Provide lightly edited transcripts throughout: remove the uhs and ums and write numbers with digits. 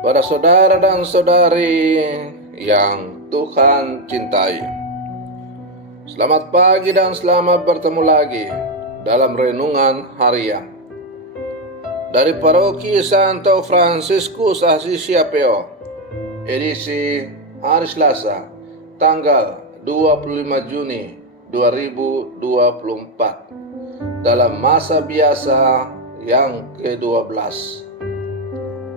Para saudara dan saudari yang Tuhan cintai, selamat pagi dan selamat bertemu lagi dalam renungan harian dari Paroki Santo Fransiskus Assisi Apeo, edisi hari Selasa, tanggal 25 Juni 2024, dalam masa biasa yang ke-12.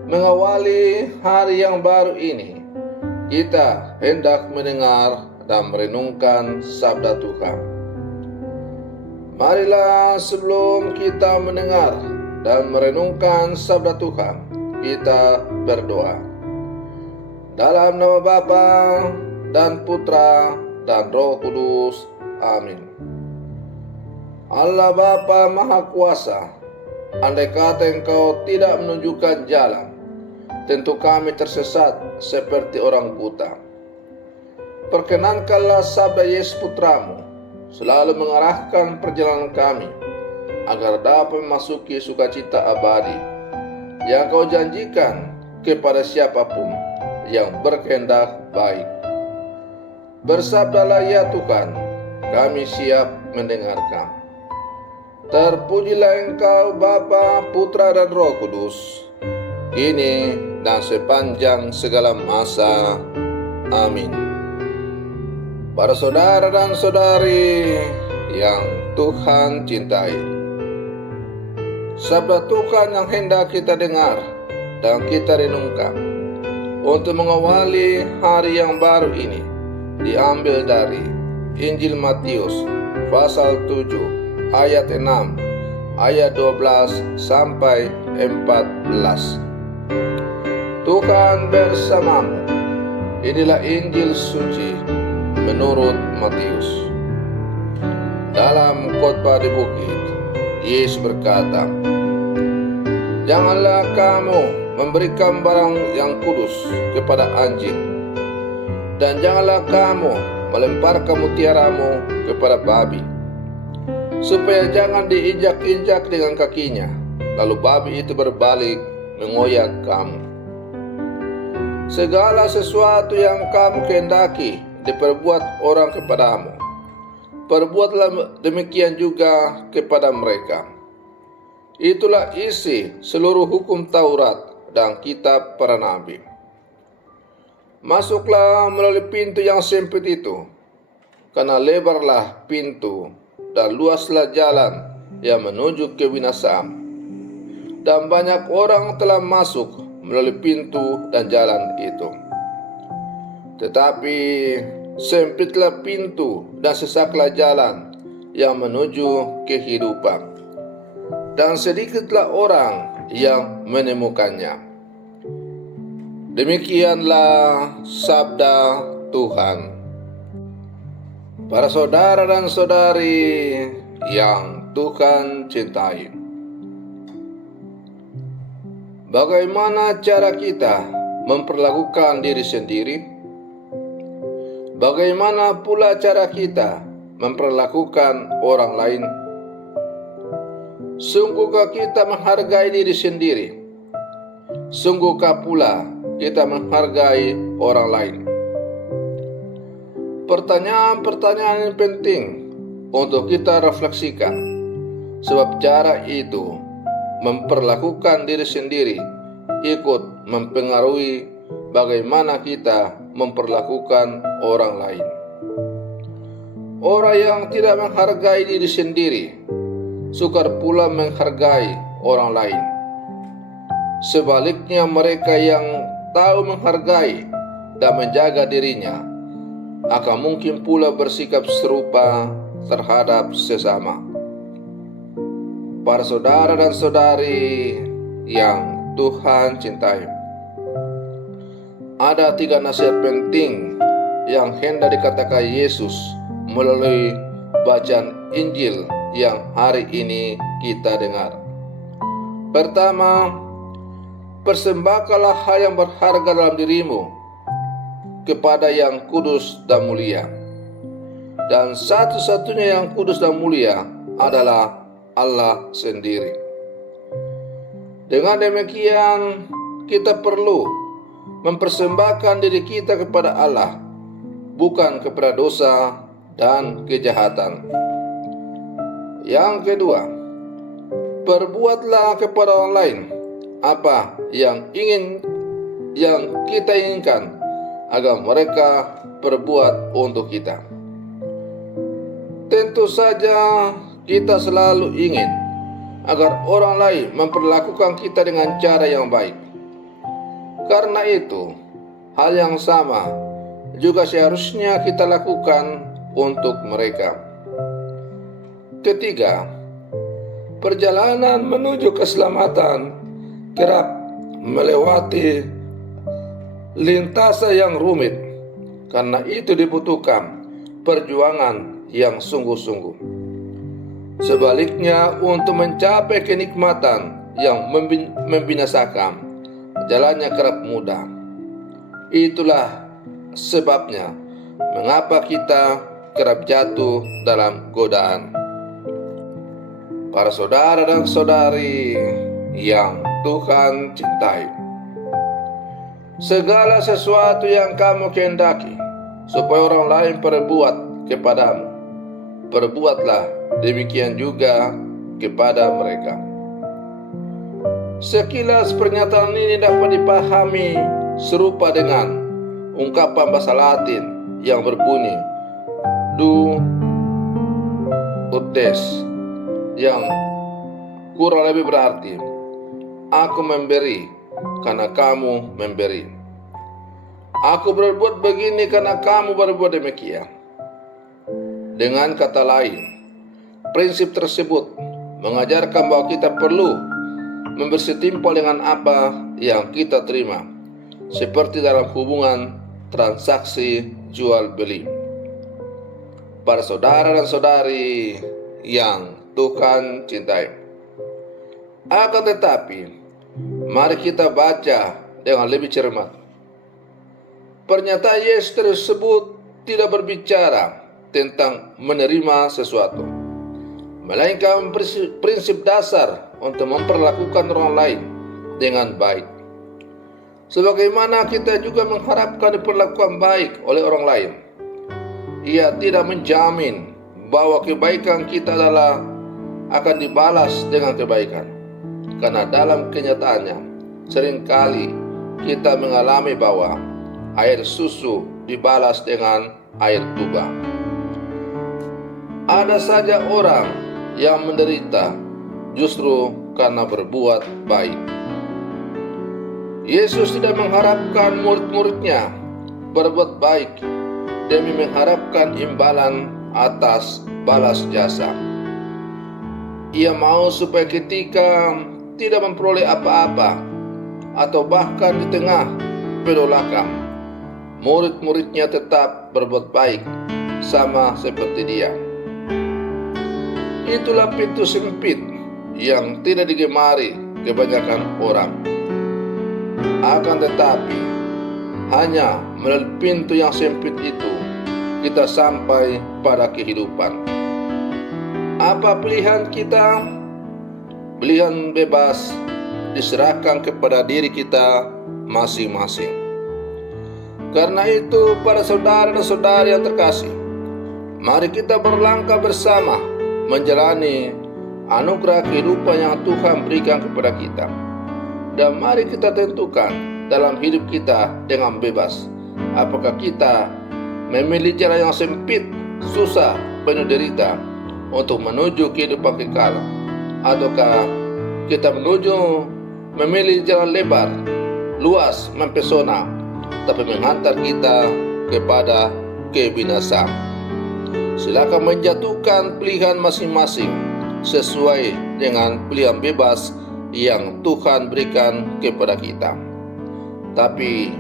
Mengawali hari yang baru ini, kita hendak mendengar dan merenungkan sabda Tuhan. Marilah sebelum kita mendengar dan merenungkan sabda Tuhan, kita berdoa. Dalam nama Bapa dan Putra dan Roh Kudus. Amin. Allah Bapa Maha Kuasa, andai kata Engkau tidak menunjukkan jalan, tentu kami tersesat seperti orang buta. Perkenankanlah sabda Yesus Putramu selalu mengarahkan perjalanan kami, agar dapat memasuki sukacita abadi yang Kau janjikan kepada siapapun yang berkehendak baik. Bersabdalah ya Tuhan, kami siap mendengarkan. Terpujilah Engkau Bapa, Putra dan Roh Kudus, kini dan sepanjang segala masa. Amin. Para saudara dan saudari yang Tuhan cintai, sabda Tuhan yang hendak kita dengar dan kita renungkan untuk mengawali hari yang baru ini diambil dari Injil Matius pasal 7 ayat 6 ayat 12 sampai 14. Tuhan bersamamu. Inilah Injil suci menurut Matius. Dalam khotbah di bukit, Yesus berkata, "Janganlah kamu memberikan barang yang kudus kepada anjing, dan janganlah kamu melemparkan mutiaramu kepada babi, supaya jangan diinjak-injak dengan kakinya, lalu babi itu berbalik mengoyak kamu. Segala sesuatu yang kamu kehendaki diperbuat orang kepadamu, perbuatlah demikian juga kepada mereka. Itulah isi seluruh hukum Taurat dan kitab para nabi. Masuklah melalui pintu yang sempit itu, karena lebarlah pintu dan luaslah jalan yang menuju kebinasaan, dan banyak orang telah masuk melalui pintu dan jalan itu. Tetapi sempitlah pintu dan sesaklah jalan yang menuju kehidupan, dan sedikitlah orang yang menemukannya." Demikianlah sabda Tuhan. Para saudara dan saudari yang Tuhan cintai, bagaimana cara kita memperlakukan diri sendiri? Bagaimana pula cara kita memperlakukan orang lain? Sungguhkah kita menghargai diri sendiri? Sungguhkah pula kita menghargai orang lain? Pertanyaan-pertanyaan yang penting untuk kita refleksikan, sebab cara itu memperlakukan diri sendiri ikut mempengaruhi bagaimana kita memperlakukan orang lain. Orang yang tidak menghargai diri sendiri sukar pula menghargai orang lain. Sebaliknya, mereka yang tahu menghargai dan menjaga dirinya akan mungkin pula bersikap serupa terhadap sesama. Para saudara dan saudari yang Tuhan cintai, ada 3 nasihat penting yang hendak dikatakan Yesus melalui bacaan Injil yang hari ini kita dengar. Pertama, persembahkanlah hal yang berharga dalam dirimu kepada yang kudus dan mulia. Dan satu-satunya yang kudus dan mulia adalah Allah sendiri. Dengan demikian, kita perlu mempersembahkan diri kita kepada Allah, bukan kepada dosa dan kejahatan. Yang kedua, perbuatlah kepada orang lain apa yang kita inginkan agar mereka perbuat untuk kita. Tentu saja kita selalu ingin agar orang lain memperlakukan kita dengan cara yang baik. Karena itu, hal yang sama juga seharusnya kita lakukan untuk mereka. Ketiga, perjalanan menuju keselamatan kerap melewati lintasan yang rumit. Karena itu dibutuhkan perjuangan yang sungguh-sungguh. Sebaliknya, untuk mencapai kenikmatan yang membinasakan, jalannya kerap mudah. Itulah sebabnya mengapa kita kerap jatuh dalam godaan. Para saudara dan saudari yang Tuhan cintai, segala sesuatu yang kamu kehendaki supaya orang lain perbuat kepadamu, perbuatlah demikian juga kepada mereka. Sekilas pernyataan ini dapat dipahami serupa dengan ungkapan bahasa Latin yang berbunyi do ut des, yang kurang lebih berarti aku memberi karena kamu memberi. Aku berbuat begini karena kamu berbuat demikian. Dengan kata lain, prinsip tersebut mengajarkan bahwa kita perlu membersetimpal dengan apa yang kita terima, seperti dalam hubungan transaksi jual beli. Para saudara dan saudari yang Tuhan cintai, akan tetapi mari kita baca dengan lebih cermat. Pernyataan Yesus tersebut tidak berbicara tentang menerima sesuatu, melainkan prinsip dasar untuk memperlakukan orang lain dengan baik. Sebagaimana kita juga mengharapkan diperlakukan baik oleh orang lain, Ia tidak menjamin bahwa kebaikan kita akan dibalas dengan kebaikan. Karena dalam kenyataannya, seringkali kita mengalami bahwa air susu dibalas dengan air tuba. Ada saja orang yang menderita justru karena berbuat baik. Yesus tidak mengharapkan murid-muridnya berbuat baik demi mengharapkan imbalan atas balas jasa. Ia mau supaya ketika tidak memperoleh apa-apa atau bahkan di tengah penolakan, murid-muridnya tetap berbuat baik sama seperti dia. Itulah pintu sempit yang tidak digemari kebanyakan orang. Akan tetapi, hanya melalui pintu yang sempit itu kita sampai pada kehidupan. Apa pilihan kita? Pilihan bebas diserahkan kepada diri kita masing-masing. Karena itu, para saudara dan saudari yang terkasih, mari kita berlangkah bersama menjalani anugerah kehidupan yang Tuhan berikan kepada kita. Dan mari kita tentukan dalam hidup kita dengan bebas, apakah kita memilih jalan yang sempit, susah, penuh derita untuk menuju kehidupan kekal, ataukah kita memilih jalan lebar, luas, mempesona, tapi menghantar kita kepada kebinasaan. Silakan menjatuhkan pilihan masing-masing sesuai dengan pilihan bebas yang Tuhan berikan kepada kita. Tapi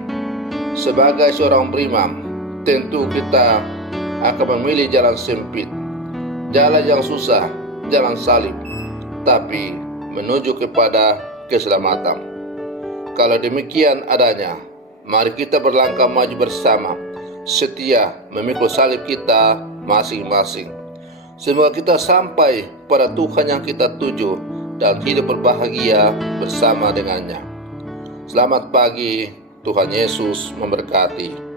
sebagai seorang beriman, tentu kita akan memilih jalan sempit, jalan yang susah, jalan salib, tapi menuju kepada keselamatan. Kalau demikian adanya, mari kita berlangkah maju bersama, setia memikul salib kita masing-masing. Semoga kita sampai pada Tuhan yang kita tuju dan hidup berbahagia bersama dengannya. Selamat pagi, Tuhan Yesus memberkati.